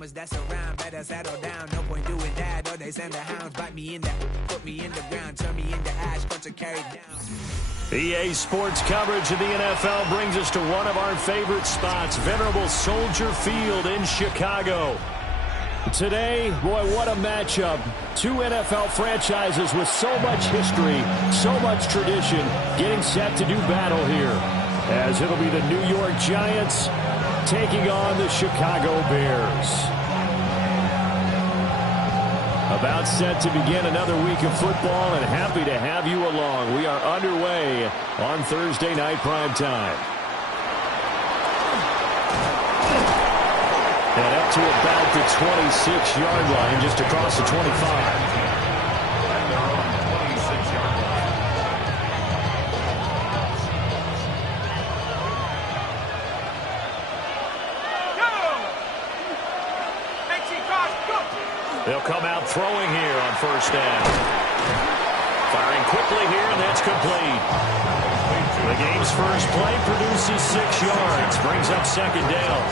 llamas that surround, better settle down. No point doing that, or they send the hounds. Bite me in the, put me in the ground, turn me into ash, cut to carry down. EA Sports coverage of the NFL brings us to one of our favorite spots, venerable Soldier Field in Chicago. Today, boy, what a matchup. Two NFL franchises with so much history, so much tradition, getting set to do battle here. As it'll be the New York Giants taking on the Chicago Bears. About set to begin another week of football, and happy to have you along. We are underway on Thursday night primetime. And up to about the 26-yard line, just across the 25. They'll come out throwing here on first down. Firing quickly here, and that's complete. The game's first play produces 6 yards, brings up second down.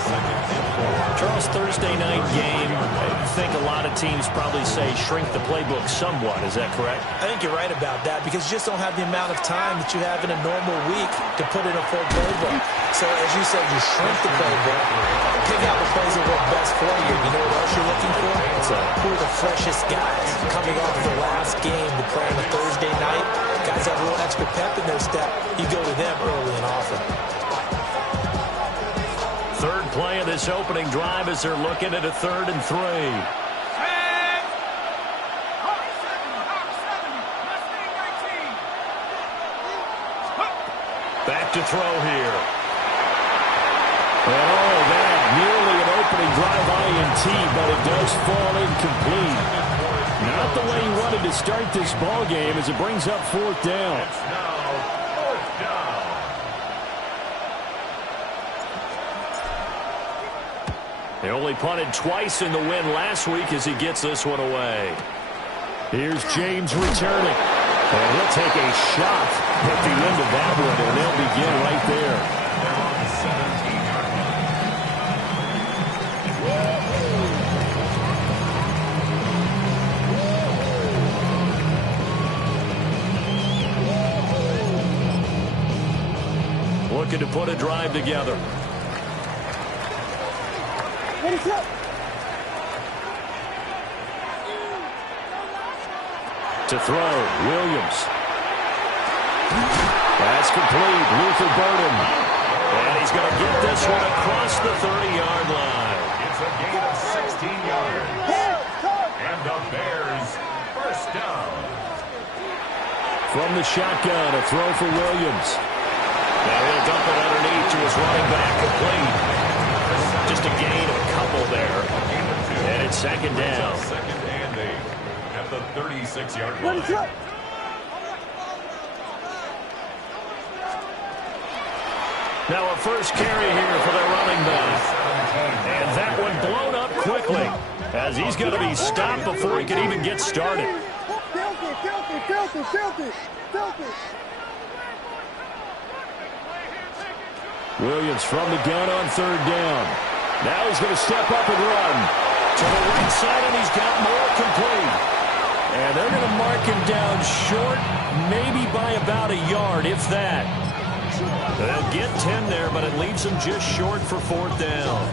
Charles, Thursday night game, I think a lot of teams probably say shrink the playbook somewhat. Is that correct? I think you're right about that because you just don't have the amount of time that you have in a normal week to put in a full playbook. So as you said, you shrink the playbook, pick out the plays that work best for you. You know what else you're looking for? Who are the freshest guys coming off the last game to play on a Thursday night? Guys have a little extra pep in their step. You go to them early and often. Third play of this opening drive as they're looking at a 3rd and 3. Back to throw here. Oh, that nearly an opening drive INT, but it does fall incomplete. Not the way he wanted to start this ball game as it brings up 4th down. They only punted twice in the win last week as he gets this one away. Here's James returning. And he'll take a shot at the end of that one, and they'll begin right there. Looking to put a drive together. To throw, Williams. That's complete. Luther Burden. And he's going to get this one across the 30-yard line. It's a gain of 16 yards. And the Bears first down. From the shotgun, a throw for Williams. Now he'll dump it underneath to his running back, complete. Just a gain of a couple there. And it's second down. Second and 8 at the 36-yard line. Now a first carry here for their running back. And that one blown up quickly as he's going to be stopped before he can even get started. Williams from the gun on 3rd down. Now he's going to step up and run to the right side, and he's got more, complete. And they're going to mark him down short, maybe by about a yard, if that. They'll get 10 there, but it leaves them just short for 4th down.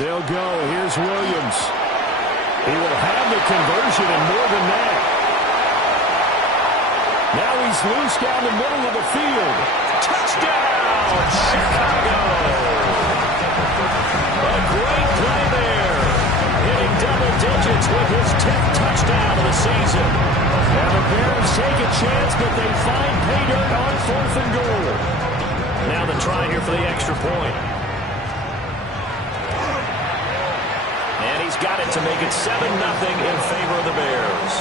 They'll go. Here's Williams. He will have the conversion and more than that. Now he's loose down the middle of the field. Touchdown, Chicago! A great play there. Hitting double digits with his 10th touchdown of the season. And the Bears take a chance, but they find pay dirt on 4th and goal. Now the try here for the extra point. he's got it to make it 7-0 in favor of the Bears.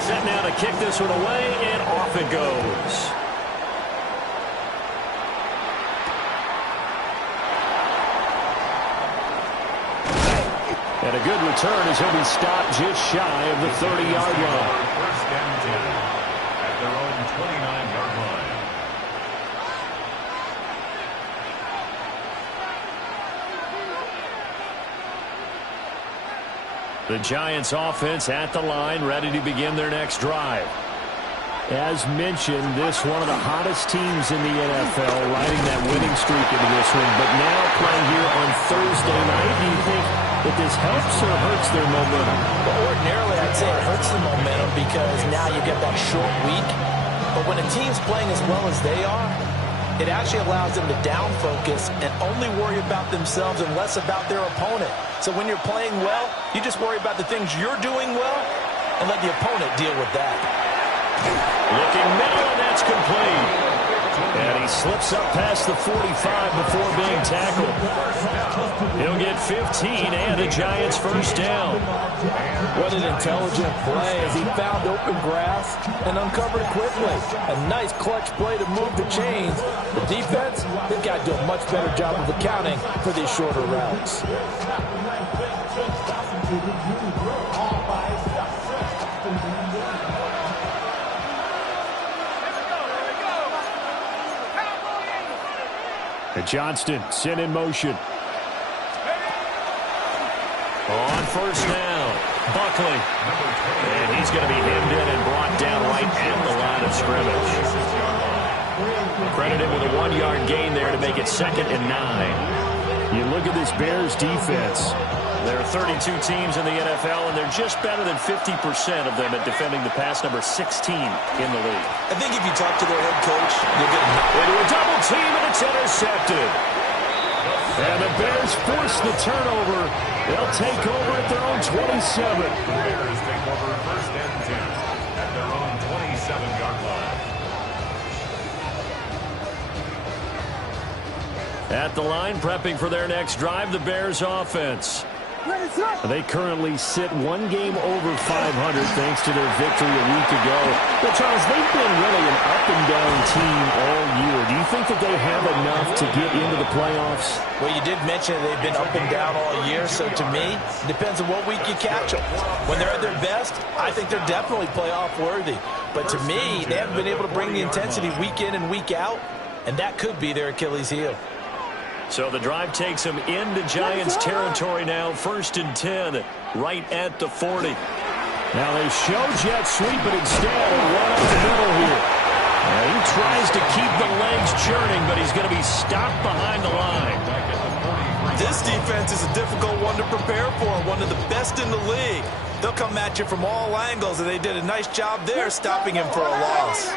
Set now to kick this one away, and off it goes. And a good return as he'll be stopped just shy of the 30-yard line. First and 10 at their own 29-yard line. The Giants offense at the line, ready to begin their next drive. As mentioned, this one of the hottest teams in the NFL, riding that winning streak into this one, but now playing here on Thursday night. Do you think that this helps or hurts their momentum? Well, ordinarily, I'd say it hurts the momentum because now you get that short week. But when a team's playing as well as they are, it actually allows them to down focus and only worry about themselves and less about their opponent. So when you're playing well, you just worry about the things you're doing well and let the opponent deal with that. Looking middle, and that's complete. And he slips up past the 45 before being tackled. He'll get 15 and a Giants first down. What an intelligent play as he found open grass and uncovered quickly. A nice clutch play to move the chains. The defense, they've got to do a much better job of accounting for these shorter routes. Johnston sent in motion. On first down, Buckley. And he's going to be hemmed in and brought down right at the line of scrimmage. Credit him with a 1-yard gain there to make it 2nd and 9. You look at this Bears defense. There are 32 teams in the NFL, and they're just better than 50% of them at defending the pass, number 16 in the league. I think if you talk to their head coach, you'll get into a double team, and it's intercepted. And the Bears force the turnover. They'll take over at their own 27. The Bears take over first and 10 at their own 27-yard line. At the line, prepping for their next drive, the Bears offense. They currently sit one game over 500 thanks to their victory a week ago. But, Charles, they've been really an up-and-down team all year. Do you think that they have enough to get into the playoffs? Well, you did mention they've been up and down all year, so to me, it depends on what week you catch them. When they're at their best, I think they're definitely playoff worthy. But to me, they haven't been able to bring the intensity week in and week out, and that could be their Achilles heel. So the drive takes them into Giants territory now, 1st and 10, right at the 40. Now they show jet sweep, but instead one up the middle here. And he tries to keep the legs churning, but he's going to be stopped behind the line. This defense is a difficult one to prepare for, one of the best in the league. They'll come at you from all angles, and they did a nice job there stopping him for a loss.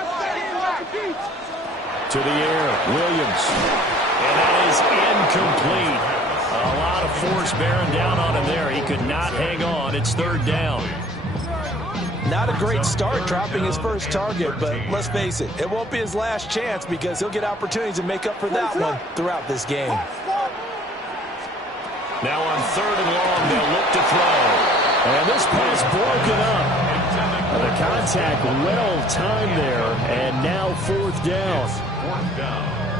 To the air, Williams. And that is incomplete. A lot of force bearing down on him there. He could not hang on. It's 3rd down. Not a great start dropping his first target, but let's face it, it won't be his last chance because he'll get opportunities to make up for that one throughout this game. Now on 3rd and long, they'll look to throw. And this pass broken up. The contact well timed there, and now 4th down.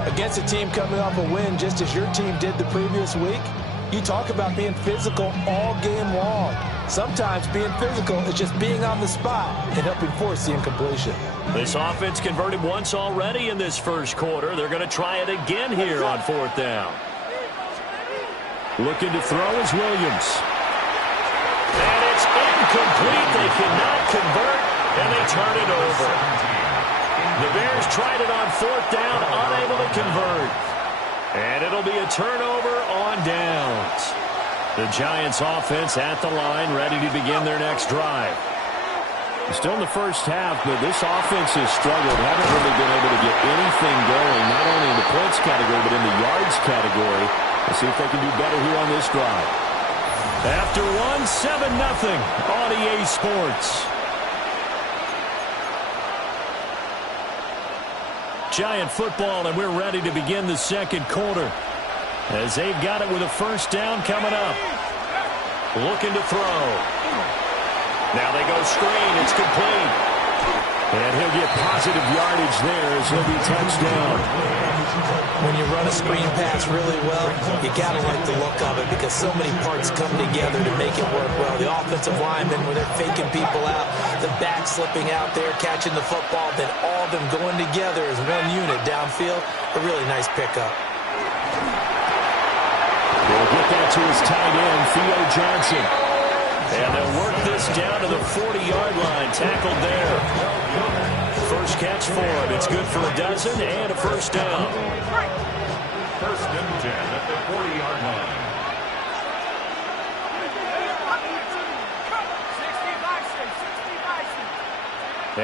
Against a team coming off a win just as your team did the previous week, you talk about being physical all game long. Sometimes being physical is just being on the spot and helping force the incompletion. This offense converted once already in this first quarter. They're going to try it again here on 4th down. Looking to throw is Williams. And it's incomplete. They cannot convert, and they turn it over. The Bears tried it on 4th down, unable to convert. And it'll be a turnover on downs. The Giants offense at the line, ready to begin their next drive. Still in the first half, but this offense has struggled. Haven't really been able to get anything going, not only in the points category, but in the yards category. Let's see if they can do better here on this drive. After one, 7-0 on EA Sports. Giant football, and we're ready to begin the second quarter. As they've got it with a first down coming up. Looking to throw. Now they go screen. It's complete. And he'll get positive yardage there as he'll be touched down. When you run a screen pass really well, you got to like the look of it because so many parts come together to make it work well. The offensive linemen, where they're faking people out, the back slipping out there, catching the football, then all of them going together as one unit downfield. A really nice pickup. He'll get that to his tight end, Theo Johnson. And they'll work this down to the 40-yard line, tackled there. First catch for him. It's good for a dozen and a first down. First and 10 at the 40-yard line.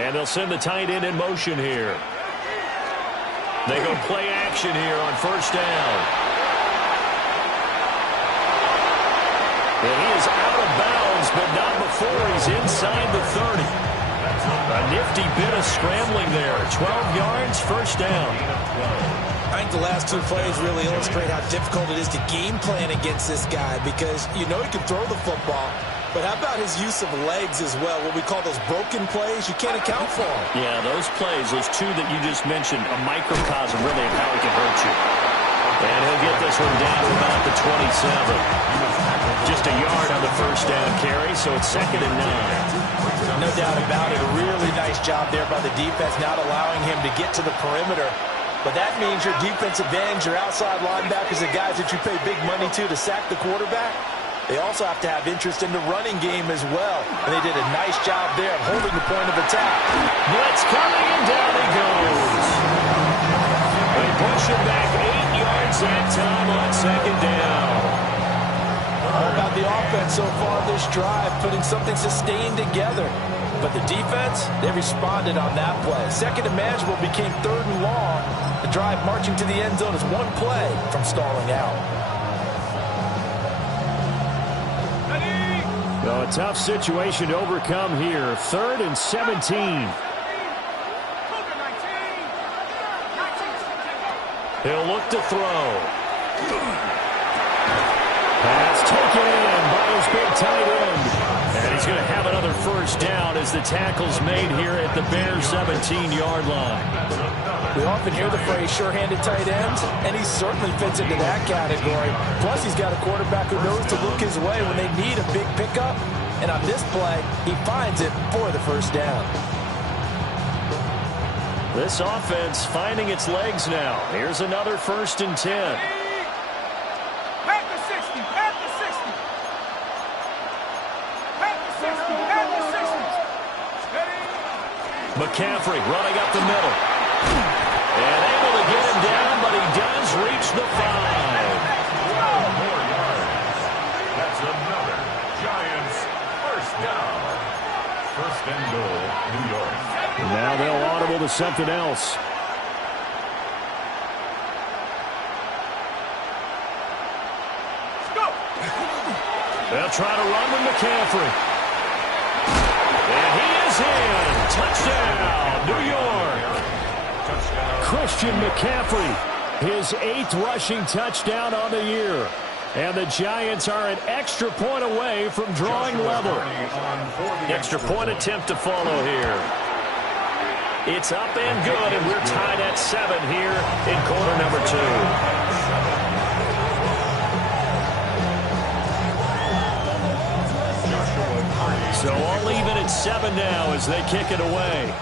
And they'll send the tight end in motion here. They go play action here on first down. And he is out of bounds, but not before he's inside the 30. A nifty bit of scrambling there. 12 yards, first down. I think the last two plays really illustrate how difficult it is to game plan against this guy because you know he can throw the football, but how about his use of legs as well, what we call those broken plays? You can't account for them. Yeah, those plays, those two that you just mentioned, a microcosm really of how he can hurt you. And he'll get this one down to about the 27. Just a yard on the first down carry, so it's 2nd and 9. No doubt about it. A really nice job there by the defense, not allowing him to get to the perimeter. But that means your defensive ends, your outside linebackers, the guys that you pay big money to sack the quarterback, they also have to have interest in the running game as well. And they did a nice job there of holding the point of attack. Blitz coming, and down he goes. They push him back 8 yards that time on 2nd down. How about the offense so far this drive, putting something sustained together? But the defense, they responded on that play. Second and manageable became 3rd and long. The drive marching to the end zone is one play from stalling out. Well, a tough situation to overcome here. 3rd and 17. He'll look to throw. Pass taken in by his big tight end. And he's going to have another first down as the tackle's made here at the Bears' 17-yard line. We often hear the phrase sure-handed tight ends, and he certainly fits into that category. Plus, he's got a quarterback who knows to look his way when they need a big pickup. And on this play, he finds it for the first down. This offense finding its legs now. Here's another 1st and 10. McCaffrey running up the middle. And able to get him down, but he does reach the 5. 12 more yards. That's another Giants first down. 1st and goal, New York. And now they'll audible to something else. They'll try to run with McCaffrey. And he is in. Touchdown, New York. Christian McCaffrey, his 8th rushing touchdown on the year. And the Giants are an extra point away from drawing level. Extra point attempt to follow here. It's up and good, and we're tied at 7 here in quarter number 2. So all even at 7 now as they kick it away.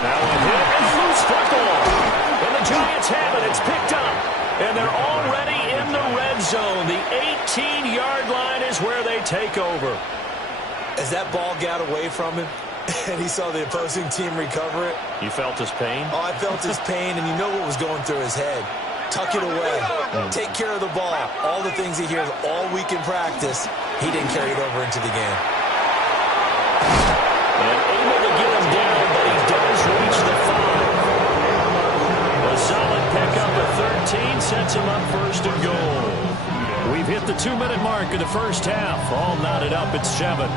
Now a hit and loose football. And the Giants have it. It's picked up. And they're already in the red zone. The 18-yard line is where they take over. As that ball got away from him, and he saw the opposing team recover it. You felt his pain? Oh, I felt his pain, and you know what was going through his head. Tuck it away. Take care of the ball. All the things he hears all week in practice, he didn't carry it over into the game. And able to get him down, but he does reach the 5. A solid pickup of 13 sets him up 1st and goal. We've hit the 2-minute mark of the first half. All knotted up at 7.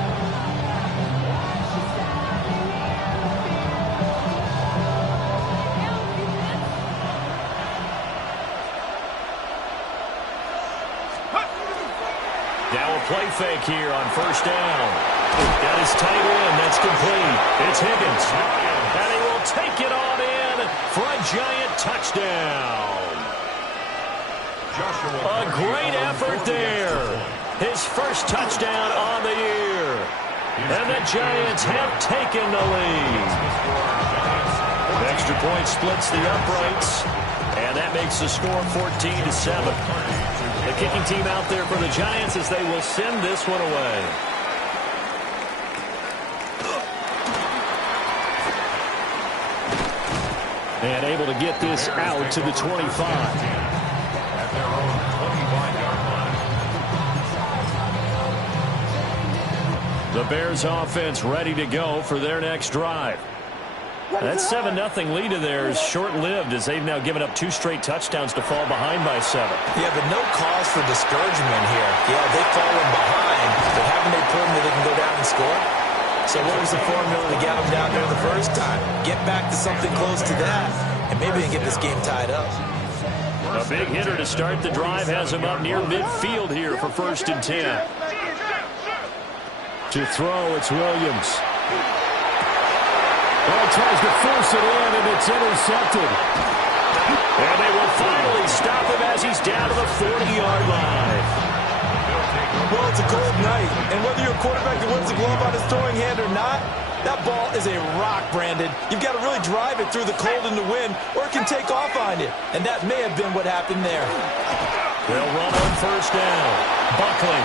Now a play fake here on first down. That is tight end. That's complete. It's Higgins. And he will take it on in for a giant touchdown. A great effort there. His first touchdown on the year. And the Giants have taken the lead. Extra point splits the uprights. And that makes the score 14-7. The kicking team out there for the Giants as they will send this one away. And able to get this out to the 25. At their own 25-yard line. The Bears offense ready to go for their next drive. That 7-0 lead of theirs short-lived as they've now given up 2 straight touchdowns to fall behind by 7. Yeah, but no cause for discouragement here. Yeah, they've fallen behind, but haven't they proven that they can go down and score? So what was the formula to get them down there the first time? Get back to something close to that, and maybe they can get this game tied up. A big hitter to start the drive has him up near midfield here for 1st and 10. To throw, it's Williams. Well, tries to force it in, and it's intercepted. And they will finally stop him as he's down to the 40-yard line. Well, it's a cold night, and whether you're a quarterback that wins the glove on his throwing hand or not, that ball is a rock, Brandon. You've got to really drive it through the cold and the wind, or it can take off on you. And that may have been what happened there. They'll run on first down. Buckley.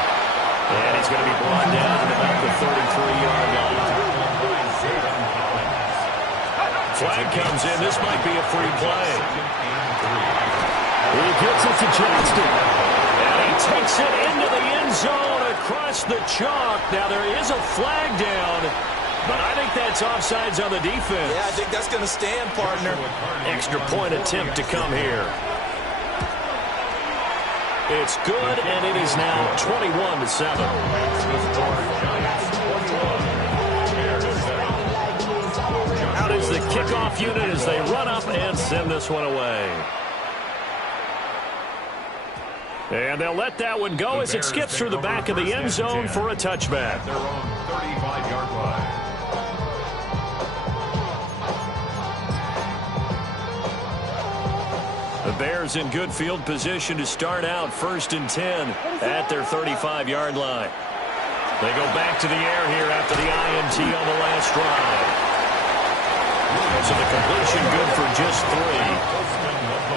And he's going to be brought down at about the 33-yard line. Flag comes in. This might be a free play. He gets it to Johnston. And he takes it into the end zone across the chalk. Now there is a flag down, but I think that's offsides on the defense. Yeah, I think that's going to stand, partner. Extra point attempt to come here. It's good, and it is now 21-7. Out is the kickoff unit as they run up and send this one away. And they'll let that one go as it skips through the back of the end zone for a touchback. Their own 35-yard line. The Bears in good field position to start out 1st and 10 at their 35-yard line. They go back to the air here after the INT on the last drive. So the completion good for just 3.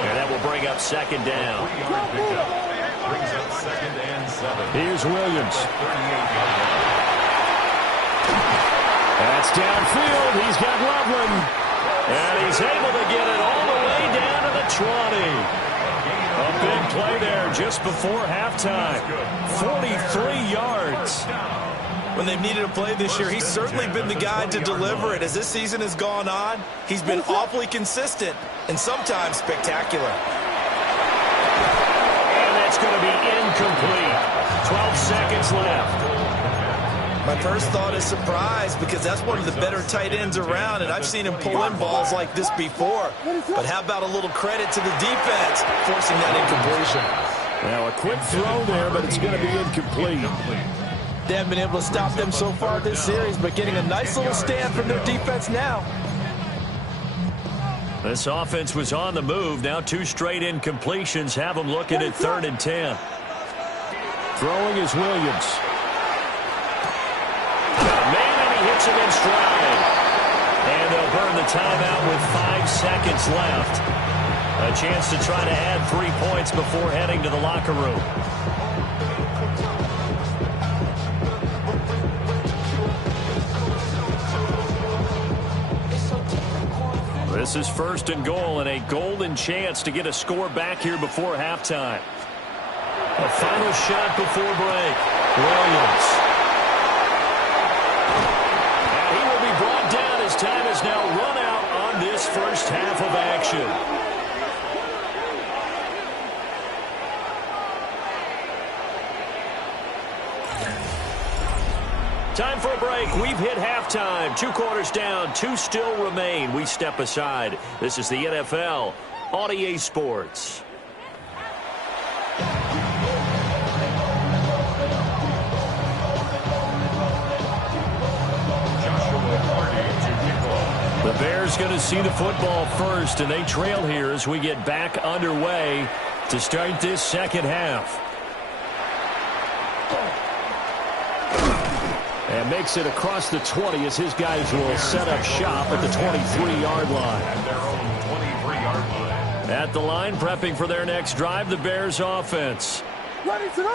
And that will bring up 2nd down. Brings up 2nd and 7. Here's Williams. That's downfield. He's got Loveland. And he's able to get it all the way down to the 20. A big play there just before halftime. 43 yards. When they've needed a play this year, he's certainly been the guy to deliver it. As this season has gone on, he's been awfully consistent and sometimes spectacular. And that's going to be incomplete. 12 seconds left. My first thought is surprise because that's one of the better tight ends around, and I've seen him pull in balls like this before. But how about a little credit to the defense forcing that incompletion? Now a quick throw there, but it's going to be incomplete. They haven't been able to stop them so far this series, but getting a nice little stand from their defense now. This offense was on the move. Now 2 straight incompletions have them looking at 3rd and 10. Throwing is Williams. Man, and he hits him in stride. And they'll burn the timeout with 5 seconds left. A chance to try to add 3 points before heading to the locker room. This is 1st and goal and a golden chance to get a score back here before halftime. A final shot before break. Williams. And he will be brought down as time has now run out on this first half of action. Time for a break. We've hit halftime. 2 quarters down, 2 still remain. We step aside. This is the NFL on EA Sports. The Bears going to see the football first, and they trail here as we get back underway to start this second half. And makes it across the 20 as his guys will set up shop at the 23-yard line. At the line, prepping for their next drive, the Bears offense.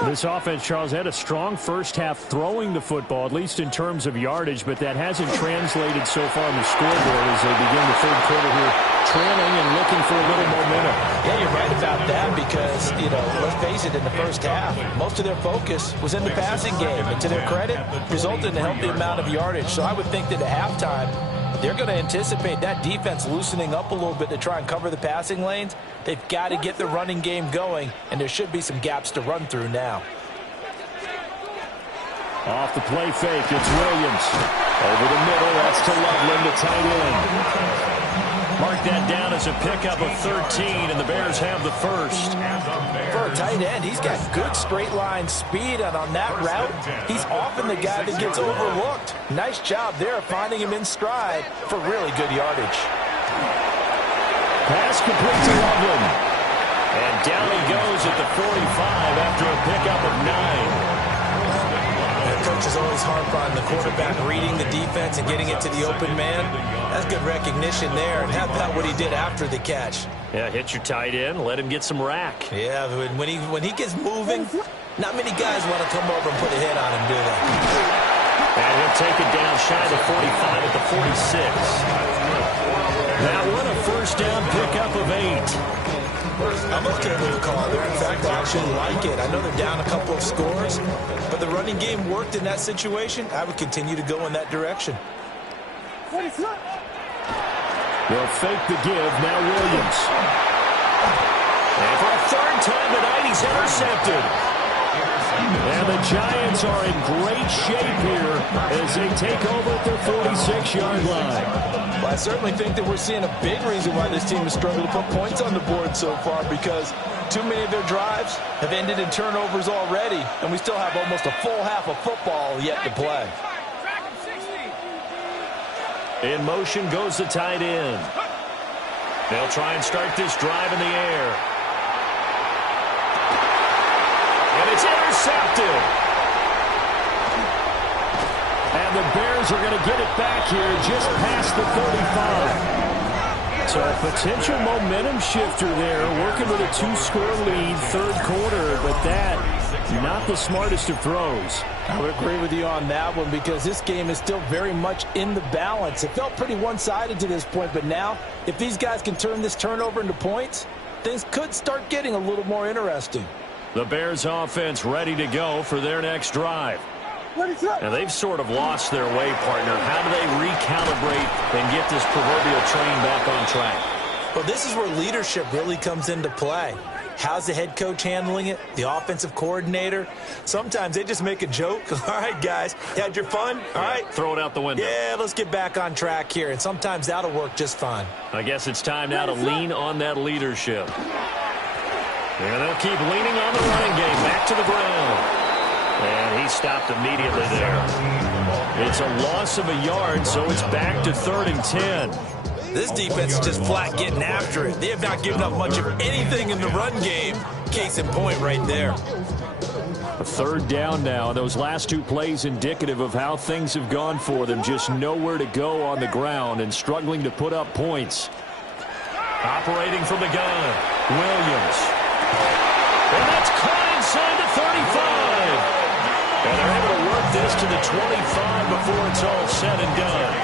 This offense, Charles, had a strong first half throwing the football, at least in terms of yardage, but that hasn't translated so far on the scoreboard as they begin the third quarter here, trailing and looking for a little momentum. Yeah, you're right about that because, let's face it, in the first half, most of their focus was in the passing game. And to their credit, resulted in a healthy amount of yardage. So I would think that at halftime, they're going to anticipate that defense loosening up a little bit to try and cover the passing lanes. They've got to get the running game going, and there should be some gaps to run through now. Off the play fake, it's Williams. Over the middle, that's to Loveland, the tight end. Mark that down as a pickup of 13, and the Bears have the first. For a tight end, he's got good straight line speed, and on that route, he's often the guy that gets overlooked. Nice job there finding him in stride for really good yardage. Pass complete to Loveland. And down he goes at the 45 after a pickup of 9. Coaches always harp on the quarterback reading the defense and getting it to the open man. That's good recognition there. And how about what he did after the catch? Yeah, hit your tight end, let him get some rack. Yeah, when he gets moving, not many guys want to come over and put a hit on him, do they? And he'll take it down shy of the 45 at the 46. That one a first down pickup of 8. I'm okay with the call there. In fact, I actually like it. I know they're down a couple of scores, but the running game worked in that situation. I would continue to go in that direction. They'll fake the give. Now Williams. And for a third time tonight, he's intercepted. And the Giants are in great shape here as they take over at their 46-yard line. Well, I certainly think that we're seeing a big reason why this team has struggled to put points on the board so far, because too many of their drives have ended in turnovers already, and we still have almost a full half of football yet to play. In motion goes the tight end. They'll try and start this drive in the air. And it's intercepted. And the Bears are going to get it back here just past the 35. So a potential momentum shifter there, working with a 2-score lead, third quarter, but that, not the smartest of throws. I would agree with you on that one because this game is still very much in the balance. It felt pretty one-sided to this point, but now, if these guys can turn this turnover into points, things could start getting a little more interesting. The Bears offense ready to go for their next drive. Now, they've sort of lost their way, partner. How do they recalibrate and get this proverbial train back on track? Well, this is where leadership really comes into play. How's the head coach handling it? The offensive coordinator? Sometimes they just make a joke. All right, guys, had your fun? All right. Throw it out the window. Yeah, let's get back on track here. And sometimes that'll work just fine. I guess it's time now to lean on that leadership. And they'll keep leaning on the running game. Back to the ground. And he stopped immediately there. It's a loss of a yard, so it's back to 3rd and 10. This defense is just flat getting after it. They have not given up much of anything in the run game. Case in point right there. A 3rd down now. Those last 2 plays indicative of how things have gone for them. Just nowhere to go on the ground and struggling to put up points. Operating from the gun, Williams. And that's caught inside the 35. And they're able to work this to the 25 before it's all said and done.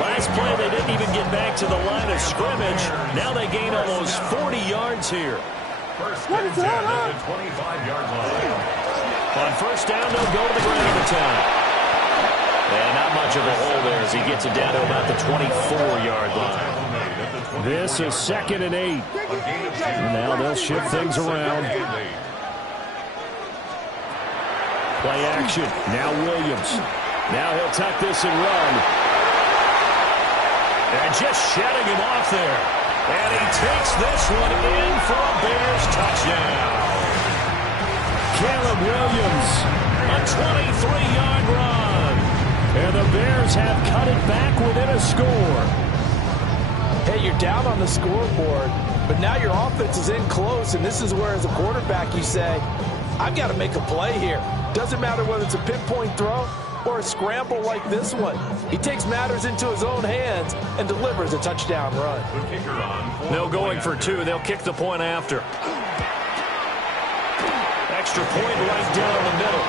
Last play, they didn't even get back to the line of scrimmage. Now they gain almost 40 yards here. First and 10 at the 25-yard line. On first down, they'll go to the ground at the time. And not much of a hole there as he gets it down to about the 24-yard line. This is 2nd and 8. Now they'll shift things around. Play action. Now Williams. Now he'll tuck this and run. And just shedding him off there. And he takes this one in for a Bears touchdown. Caleb Williams, a 23-yard run. And the Bears have cut it back within a score. Hey, you're down on the scoreboard, but now your offense is in close, and this is where, as a quarterback, you say, I've got to make a play here. Doesn't matter whether it's a pinpoint throw or a scramble like this one. He takes matters into his own hands and delivers a touchdown run. No going for two. They'll kick the point after. Extra point right down the middle.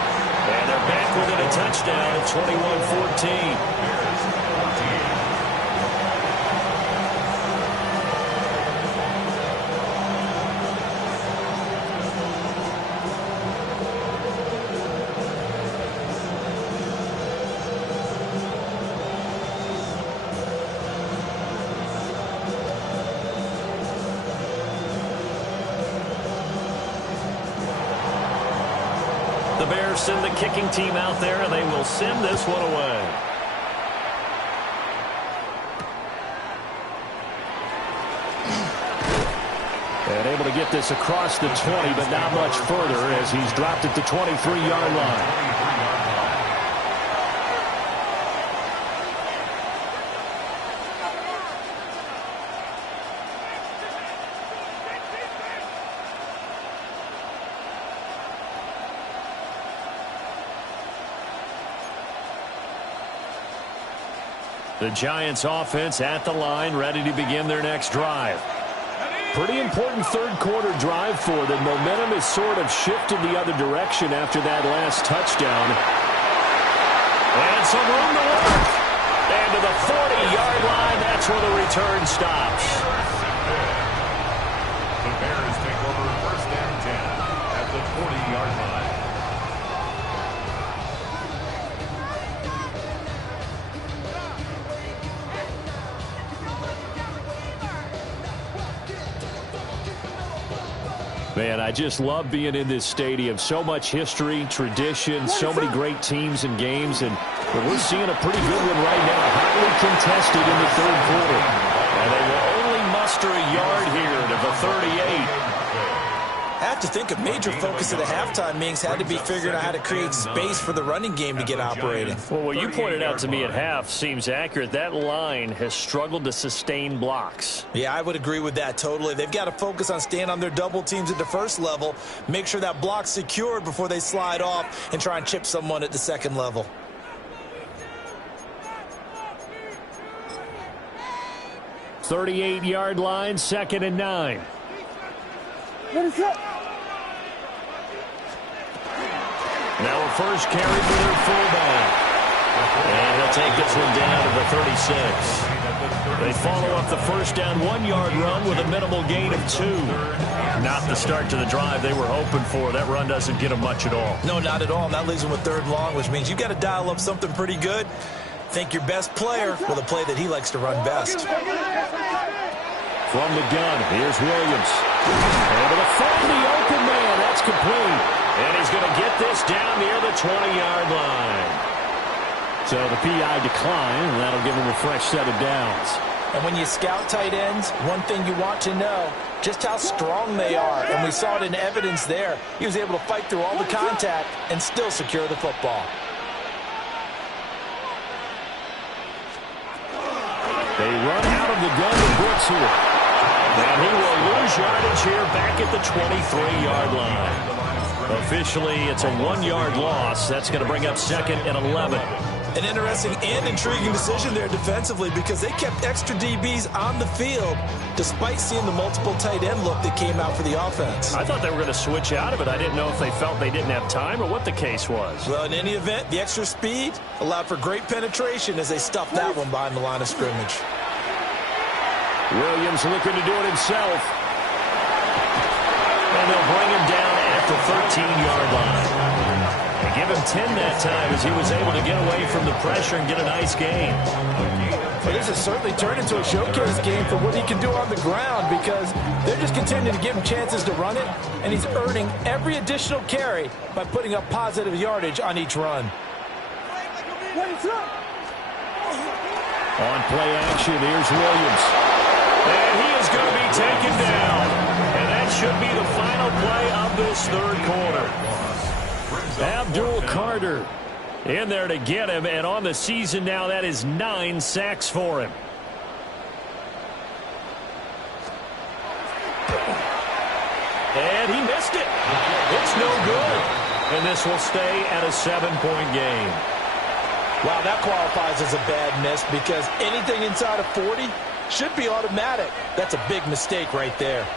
And they're back within a touchdown at 21-14. The Bears send the kicking team out there, and they will send this one away. And able to get this across the 20, but not much further as he's dropped at the 23-yard line. The Giants offense at the line, ready to begin their next drive. Pretty important third quarter drive for them. Momentum has sort of shifted the other direction after that last touchdown. And some room to work. And to the 40-yard line, that's where the return stops. The Bears take over first and 10 at the 40-yard line. Man, I just love being in this stadium. So much history, tradition, so many great teams and games, and we're seeing a pretty good one right now. Highly contested in the third quarter. And they will only muster a yard here to the 38. I have to think a major focus of the halftime meetings had to be figuring out how to create space for the running game to get operating. Well, what you pointed out to me at half seems accurate. That line has struggled to sustain blocks. Yeah, I would agree with that totally. They've got to focus on staying on their double teams at the first level, make sure that block's secured before they slide off and try and chip someone at the second level. .38-yard line, 2nd and 9. Now a first carry for their fullback. And he'll take this one down to the 36. They follow up the first down 1-yard run with a minimal gain of 2. Not the start to the drive they were hoping for. That run doesn't get them much at all. No, not at all. And that leaves them with 3rd and long, which means you've got to dial up something pretty good. Think your best player with a play that he likes to run best. From the gun, here's Williams. Able to find the open man. That's complete. And he's going to get this down near the 20-yard line. So the PI decline, and that'll give him a fresh set of downs. And when you scout tight ends, one thing you want to know, just how strong they are. And we saw it in evidence there. He was able to fight through all the contact and still secure the football. They run out of the gun to Brooks here. And he will lose yardage here back at the 23-yard line. Officially, it's a 1-yard loss. That's going to bring up 2nd and 11. An interesting and intriguing decision there defensively because they kept extra DBs on the field despite seeing the multiple tight end look that came out for the offense. I thought they were going to switch out of it. I didn't know if they felt they didn't have time or what the case was. Well, in any event, the extra speed allowed for great penetration as they stuffed that one behind the line of scrimmage. Williams looking to do it himself. And they'll bring him down at the 13-yard line. They give him 10 that time as he was able to get away from the pressure and get a nice gain. Well, this has certainly turned into a showcase game for what he can do on the ground because they're just continuing to give him chances to run it, and he's earning every additional carry by putting up positive yardage on each run. On play action, here's Williams. And he is going to be taken down. And that should be the final play of this third quarter. Abdul Carter in there to get him. And on the season now, that is 9 sacks for him. And he missed it. It's no good. And this will stay at a 7-point game. Wow, that qualifies as a bad miss because anything inside of 40 should be automatic. That's a big mistake right there.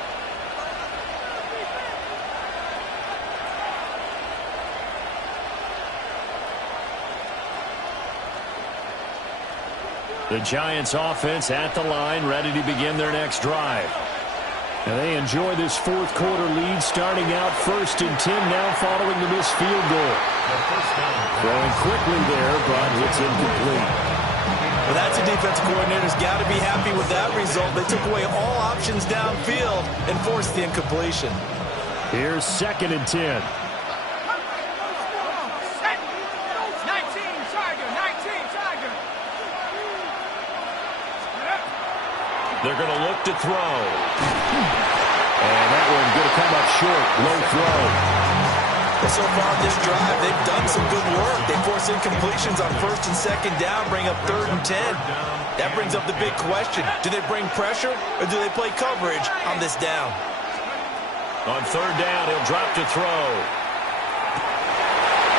The Giants offense at the line, ready to begin their next drive. And they enjoy this fourth quarter lead, starting out 1st and 10 now following the missed field goal. Throwing quickly there, but it's incomplete. Well, that's a defensive coordinator's got to be happy with that result. They took away all options downfield and forced the incompletion. Here's 2nd and 10. They're going to look to throw. And that one going to come up short. Low throw. Well, so far on this drive, they've done some good work. They force incompletions on 1st and 2nd down, bring up 3rd and 10. That brings up the big question. Do they bring pressure or do they play coverage on this down? On 3rd down, he'll drop to throw.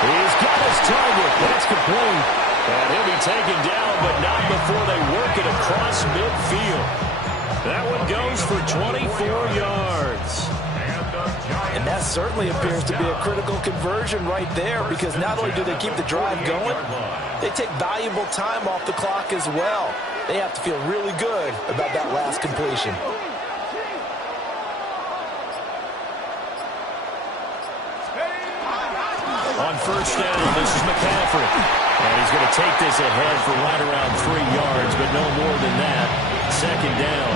He's got his target. That's complete. And he'll be taken down, but not before they work it across midfield. That one goes for 24 yards. And that certainly appears to be a critical conversion right there because not only do they keep the drive going, they take valuable time off the clock as well. They have to feel really good about that last completion. On 1st down, this is McCaffrey. And he's going to take this ahead for right around 3 yards, but no more than that. 2nd down.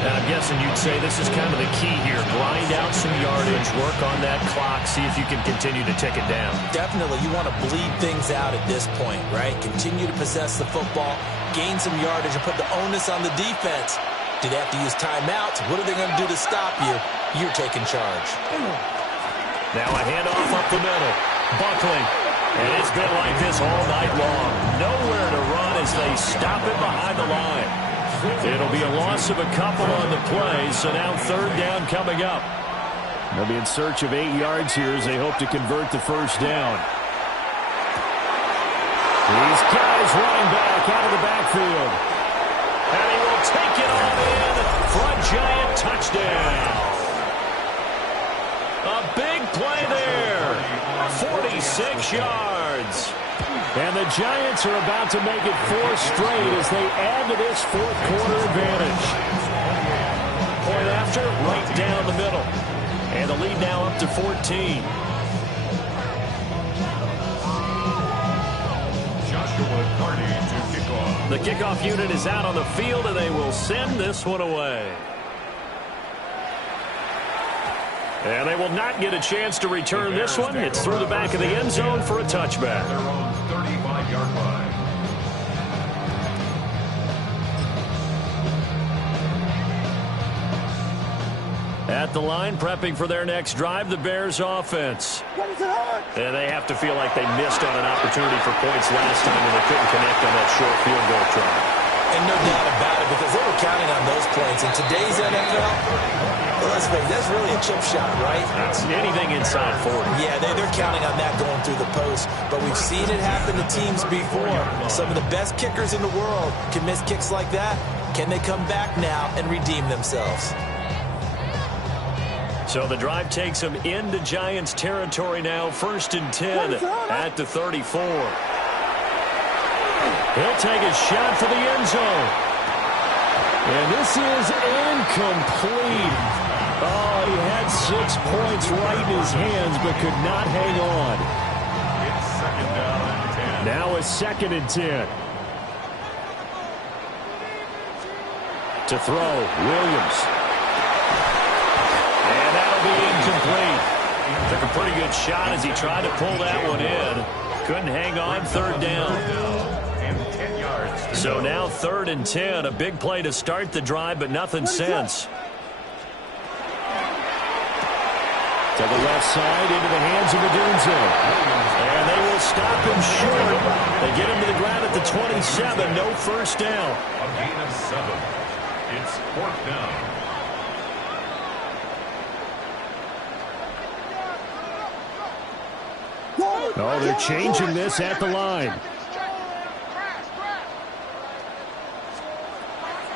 And I'm guessing you'd say this is kind of the key here. Grind out some yardage, work on that clock, see if you can continue to tick it down. Definitely, you want to bleed things out at this point, right? Continue to possess the football, gain some yardage, and put the onus on the defense. Do they have to use timeouts? What are they going to do to stop you? You're taking charge. Now a handoff up the middle. Buckling. And it's been like this all night long. Nowhere to run as they stop it behind the line. It'll be a loss of a couple on the play, so now 3rd down coming up. They'll be in search of 8 yards here as they hope to convert the 1st down. These guys running back out of the backfield. And he will take it all in for a Giant touchdown. A big play there. 46 yards. And the Giants are about to make it 4 straight as they add to this fourth quarter advantage. Point after, right down the middle. And the lead now up to 14. Joshua Carney to kick off. The kickoff unit is out on the field, and they will send this one away. And they will not get a chance to return this one. It's through the back of the end zone for a touchback. Their own 35-yard line. At the line, prepping for their next drive, the Bears offense. And they have to feel like they missed on an opportunity for points last time when they couldn't connect on that short field goal try. And no doubt about it, because they were counting on those points. In today's NFL, well, let's face it, that's really a chip shot, right? That's anything inside 40. Yeah, they're counting on that going through the post. But we've seen it happen to teams before. Some of the best kickers in the world can miss kicks like that. Can they come back now and redeem themselves? So the drive takes them into Giants territory now. 1st and 10 at the 34. He'll take a shot for the end zone. And this is incomplete. Oh, he had 6 points right in his hands but could not hang on. It's 2nd down and 10. Now it's 2nd and 10. To throw, Williams. Be incomplete. Took a pretty good shot as he tried to pull that one in. Couldn't hang on, third down. And 10 yards. So now 3rd and 10. A big play to start the drive, but nothing since. To the left side, into the hands of Madunzo. And they will stop him short. They get him to the ground at the 27. No first down. A gain of 7. It's 4th down. Oh, they're changing this at the line.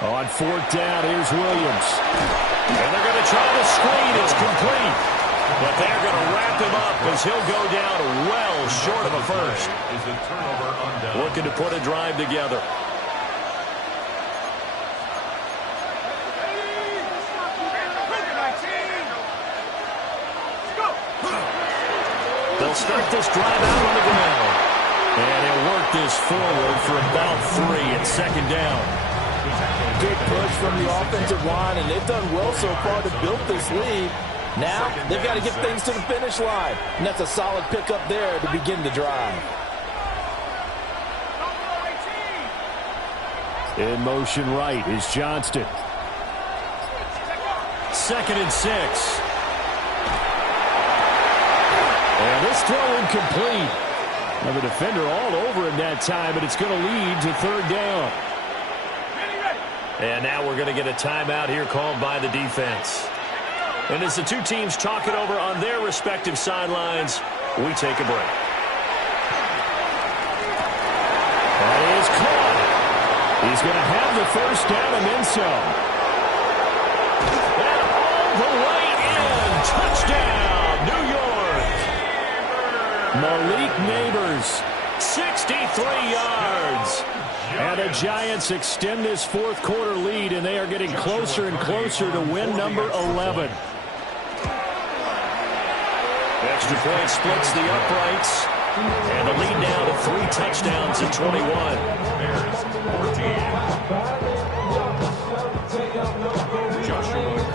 On 4th down, here's Williams. And they're going to try the screen. It's complete. But they're going to wrap him up as he'll go down well short of a first. Is a turnover on down. Looking to put a drive together. They'll start this drive out on the ground. And he'll work this forward for about 3 at 2nd down. Good push from the offensive line, and they've done well so far to build this lead. Now, they've got to get things to the finish line. And that's a solid pickup there to begin the drive. In motion right is Johnston. 2nd and 6. And this throw incomplete. Now the defender all over him that time, but it's going to lead to 3rd down. And now we're going to get a timeout here called by the defense. And as the two teams talk it over on their respective sidelines, we take a break. That is caught. He's going to have the first down and then some. And all the way in. Touchdown, New York. Malik Neighbors. 63 yards. And the Giants extend this 4th quarter lead, and they are getting closer and closer to win number 11. Extra point splits the uprights. And the lead now to 3 touchdowns at 21.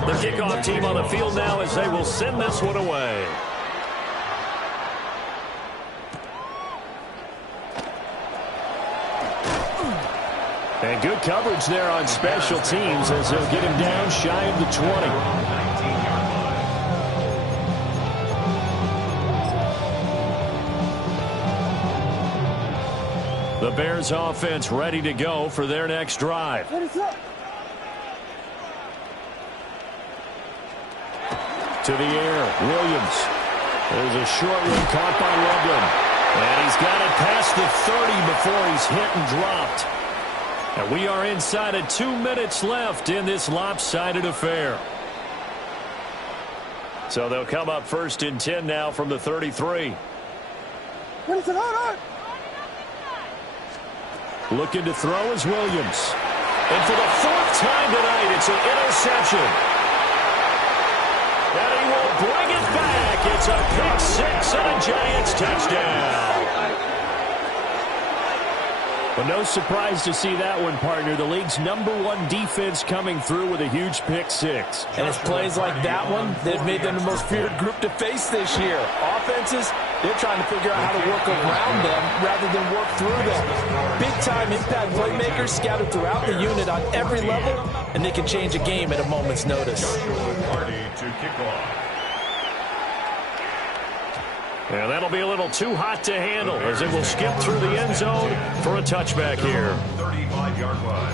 The kickoff team on the field now as they will send this one away. And good coverage there on special teams as they'll get him down shy of the 20. The Bears offense ready to go for their next drive. To the air, Williams. There's a short one caught by Loveland. And he's got it past the 30 before he's hit and dropped. And we are inside of 2 minutes left in this lopsided affair. So they'll come up 1st and 10 now from the 33. Looking to throw is Williams. And for the 4th time tonight, it's an interception. And he will bring it back. It's a pick 6 and a Giants touchdown. Well, no surprise to see that one, partner. The league's #1 defense coming through with a huge pick 6. And it's plays like that one that have made them the most feared group to face this year. Offenses, they're trying to figure out how to work around them rather than work through them. Big-time impact playmakers scattered throughout the unit on every level, and they can change a game at a moment's notice. Party to kick off. And that'll be a little too hot to handle as it will skip through the end zone for a touchback here. 35-yard line.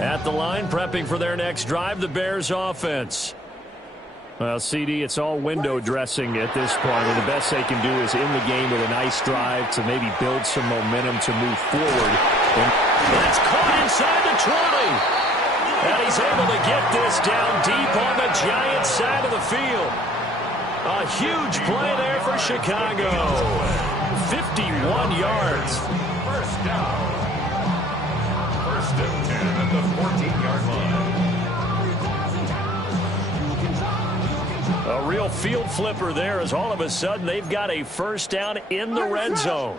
At the line, prepping for their next drive, the Bears offense. Well, CD, it's all window dressing at this point, and the best they can do is in the game with a nice drive to maybe build some momentum to move forward. And that's caught inside the 20. And he's able to get this down deep on the Giants side of the field. A huge play there for Chicago. 51 yards. First down. 1st and 10 at the 14-yard line. A real field flipper there as all of a sudden they've got a first down in the red zone.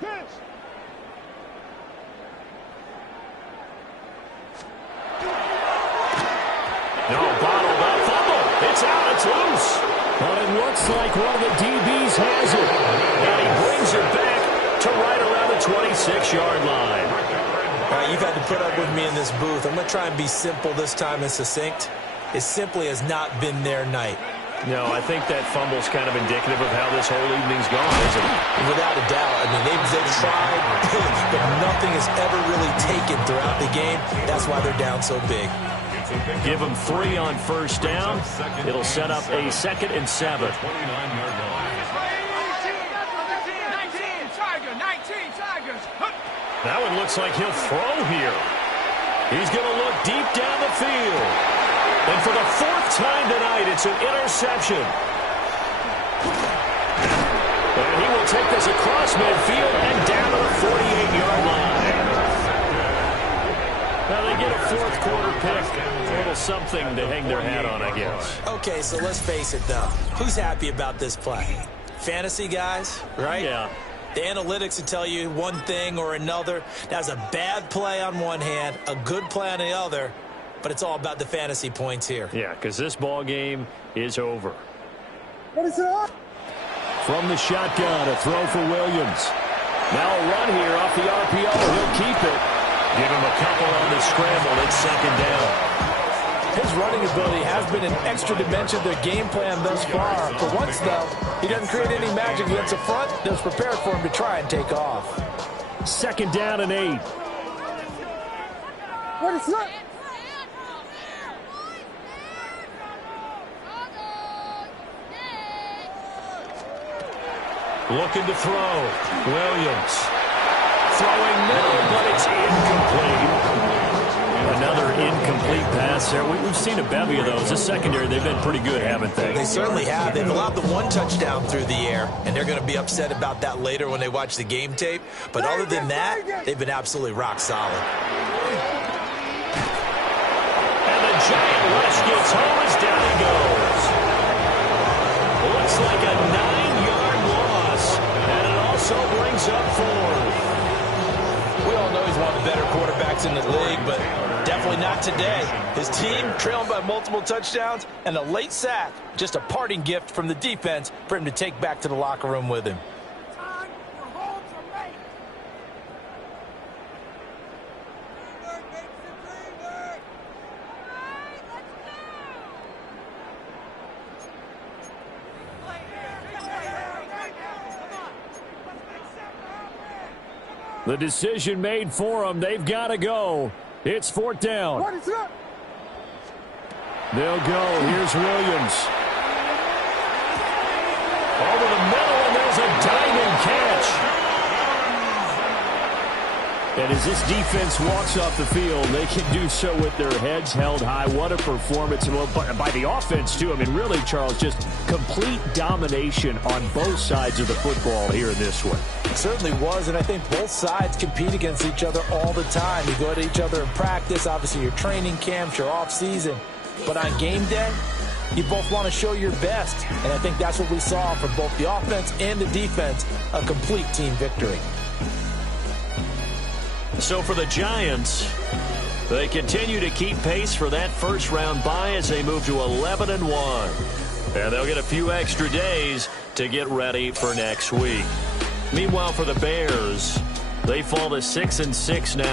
gets loose. But it looks like one of the DBs has it. And he brings it back to right around the 26-yard line. All right, you've had to put up with me in this booth. I'm going to try and be simple this time and succinct. It simply has not been their night. No, I think that fumble's kind of indicative of how this whole evening's gone, isn't it? Without a doubt. I mean, they've tried, but nothing has ever really taken throughout the game. That's why they're down so big. Give them 3 on first down. It'll set up a 2nd and 7. That one looks like he'll throw here. He's going to look deep down the field. And for the 4th time tonight, it's an interception. And he will take this across midfield and down to the 48-yard line. Now they get a 4th quarter pick. A little something to hang their hat on, I guess. Okay, so let's face it, though. Who's happy about this play? Fantasy guys, right? Yeah. The analytics will tell you one thing or another. That's a bad play on one hand, a good play on the other. But it's all about the fantasy points here. Yeah, because this ball game is over. What is it? From the shotgun, a throw for Williams. Now a run here off the RPO. He'll keep it. Give him a couple on the scramble. It's 2nd down. His running ability has been an extra dimension to their game plan thus far. For once, though, he doesn't create any magic against the front. That's prepared for him to try and take off. 2nd down and 8. What is it? Looking to throw. Williams. Throwing middle, but it's incomplete. Another incomplete pass there. We've seen a bevy of those. This secondary, they've been pretty good, haven't they? They certainly have. They've allowed the 1 touchdown through the air, and they're going to be upset about that later when they watch the game tape. But other than that, they've been absolutely rock solid. And the giant rush gets home as down he goes. Looks like a 9-yard loss, and it also brings up 4th. We all know he's one of the better quarterbacks in the league, but definitely not today. His team trailing by multiple touchdowns and a late sack. Just a parting gift from the defense for him to take back to the locker room with him. The decision made for them. They've got to go. It's 4th down. What is it? They'll go. Here's Williams. Over the middle, and there's a diamond catch. And as this defense walks off the field, they can do so with their heads held high. What a performance by the offense, too. I mean, really, Charles, just complete domination on both sides of the football here in this one. It certainly was, and I think both sides compete against each other all the time. You go to each other in practice, obviously your training camps, your off-season. But on game day, you both want to show your best. And I think that's what we saw from both the offense and the defense, a complete team victory. So for the Giants, they continue to keep pace for that first-round bye as they move to 11-1. And they'll get a few extra days to get ready for next week. Meanwhile, for the Bears, they fall to 6-6 now.